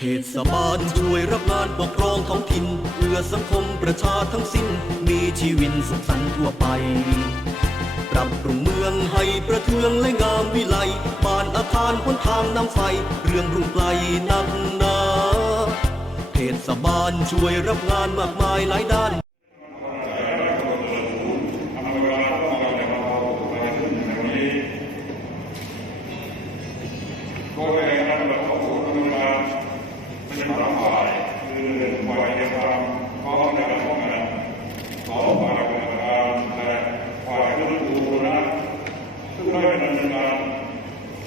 เทศบาลช่วยรับงานปกครองท้องถิ่นเพื่อสังคมประชาทั้งสิ้น มีชีวิตสุขสันต์ทั่วไป ปรับปรุงเมืองให้ประเทืองและงามวิไลบ้านอาคารหนทางน้ำไฟ เรื่องรุ่งไกลนักหนาเทศบาลช่วยรับงานมากมายหลายด้าน ก็ในระดับของผู้ดำเนินการเป็นสามฝ่ายคือหนึ่งฝ่ายเตรียมความพร้อมในการป้องกันสองฝ่ายปฏิบัติการและฝ่ายฟื้นฟูบูรณะซึ่งได้ดำเนินการ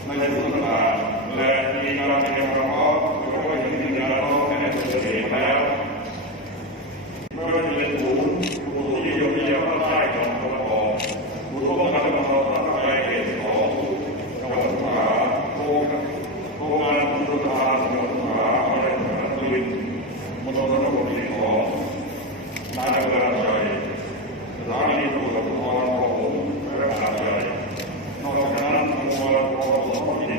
ในส่วนต่างๆและ มีการเตรียมพร้อมโดยว่าอย่างที่ได้รับในส่วนเดเหตุมาแล้วไม่ว่าจะเป็นศูนย์ศูนย์ที่ยมเยียภาคใต้ของกรทศูนย์ป้องกันและบรรเทาสาธารณภัยเของจังหวัดสงขลาโครงโครงการบุรพาสมุทรสารอะไรต่างๆคือมณฑลนครปฐมของนายกำลังใจสถานีตำรวจภูธรของผมและขนาดใหญ่นอกจากนั้นองค์กรปกครองท้องถิ่น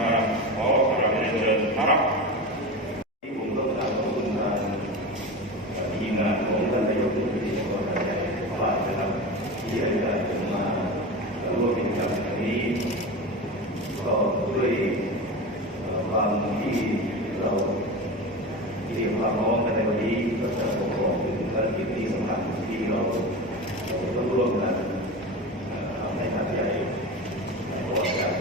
ด้วยความที่เราเตรียมความพร้อมกันในวันนี้ก็จะประกอบถึงภารกิจที่สำคัญที่เราเราต้องร่วมกันเอ่อทำให้ทัดใหญ่ก่อนจาก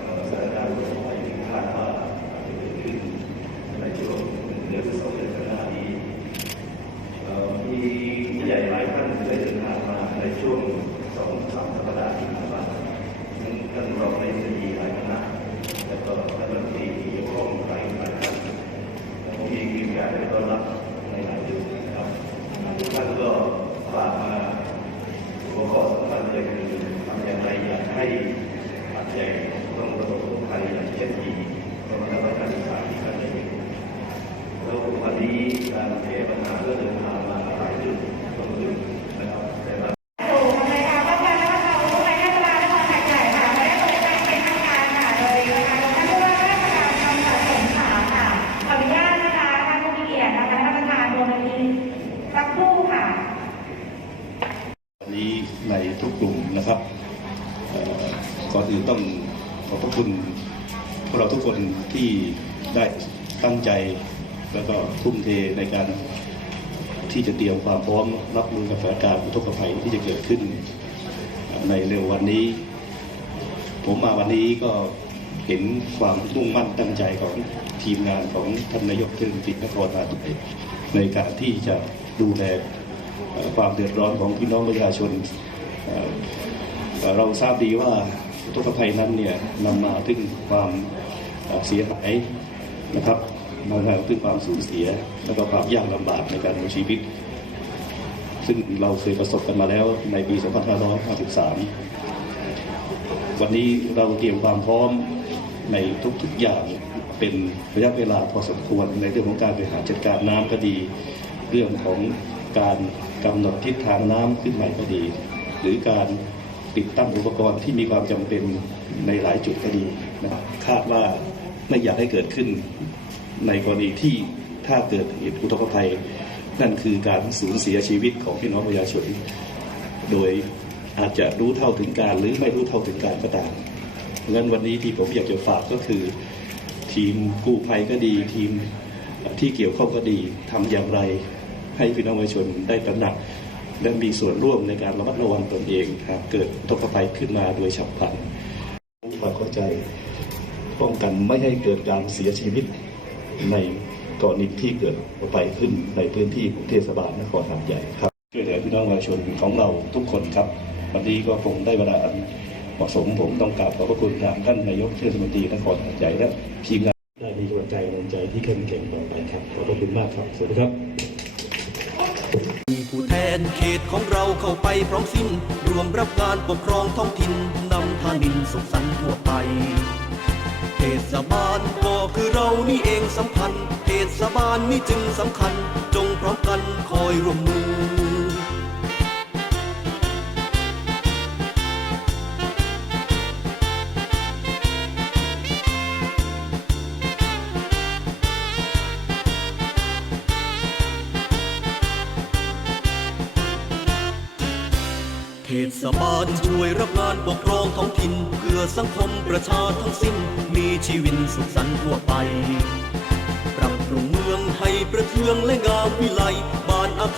เอ่อสถานการณ์ทั่วไปที่คาดว่าอาจจะเกิดขึ้น ในช่วงเดือนสองเดือนข้างหน้านี้เอ่อมีผู้ใหญ่หลายท่านได้เดินทางมาในช่วงสองสามสัปดาห์ที่ผ่านมาซึ่งท่านรองในคดีหลายคณะแล้วก็ท่านรัฐมนตรีที่เกี่ยวข้องหลายหลายท่านแล้วก็มีมีการได้ต้อนรับในหลายจุดนะครับทุ ก็ฝากมาหัวข้อสำคัญเลยคือทำอย่างไรอยากให้ปัจจัยต้องประสบภัยอย่างเช่นที่เราทำการศึกษาที่การเรียนแล้ววันนี้การแก้ปัญหาเรื่อง ในทุกกลุ่มนะครับเอ่อก่อนอื่นต้องขอบพระคุณพวกเราทุกคนที่ได้ตั้งใจแล้วก็ทุ่มเทในการที่จะเตรียมความพร้อมรับมือกับสถานการณ์อุทกภัยที่จะเกิดขึ้น ในเร็ววันนี้ ผมมาวันนี้ก็เห็นความมุ่งมั่นตั้งใจของทีมงานของท่านนายกเทศมนตรีนครราชสีมในการที่จะดูแลความเดือดร้อนของพี่น้องประชาชน เราทราบดีว่าอุทกภัยนั้นเนี่ยนำมาถึงความเสียหายนะครับนำมาถึงความสูญเสีย และก็ความยากลำบากในการดำเนินชีวิต ซึ่งเราเคยประสบกันมาแล้วในปี 2553 วันนี้เราเตรียมความพร้อมในทุกๆอย่างเป็นระยะเวลาพอสมควรในเรื่องของการบริหารจัดการน้ำก็ดี เรื่องของการกำหนดทิศทางน้ำขึ้นใหม่ก็ดี หรือการติดตั้งอุปกรณ์ที่มีความจำเป็นในหลายจุดก็ดีนะครับคาดว่าไม่อยากให้เกิดขึ้นในกรณีที่ถ้าเกิดเหตุอุทกภัย นั่นคือการสูญเสียชีวิตของพี่น้องประชาชนโดยอาจจะรู้เท่าถึงการหรือไม่รู้เท่าถึงการก็ตามเพราะฉะนั้นวันนี้ที่ผมอยากจะฝากก็คือ ทีมกู้ภัยก็ดี ทีมที่เกี่ยวข้องก็ดีทำอย่างไร ให้พี่น้องประชาชนได้ตระหนัก และมีส่วนร่วมในการระมัดระวังตนเองหากเกิดอุทกภัยขึ้นมาโดยฉับพลันความเข้าใจป้องกันไม่ให้เกิดการเสียชีวิตในกรณีที่เกิดอุทกภัยขึ้นในพื้นที่ของเทศบาลนครหาดใหญ่ครับช่วยเหลือพี่น้องประชาชนของเราทุกคนครับ วันนี้ก็คงได้เวลาอันเหมาะสมผมต้องกราบขอบพระคุณทางท่านนายกเทศมนตรีนครหาดใหญ่และทีมงานได้มีกำลังใจกำลังใจที่เข้มแข็งต่อไปครับขอบพระคุณมากครับสวัสดีครับ นเขตของเราเข้าไปพร้อมสิ้น รวมรับการปกครองท้องถิ่นนำทานินสุขสันต์ทั่วไป เทศบาลก็คือเรานี่เองสำคัญ เทศบาลนี่จึงสำคัญ จงพร้อมกันคอยร่วมมือ ศบาลช่วยรับงานปกครองท้องถิ่นเพื่อสังคมประชาทั้งสิ้น มีชีวิตสุขสันต์ทั่วไป ปรับปรุงเมืองให้ประเทืองและงามวิไลบ้านอาคาร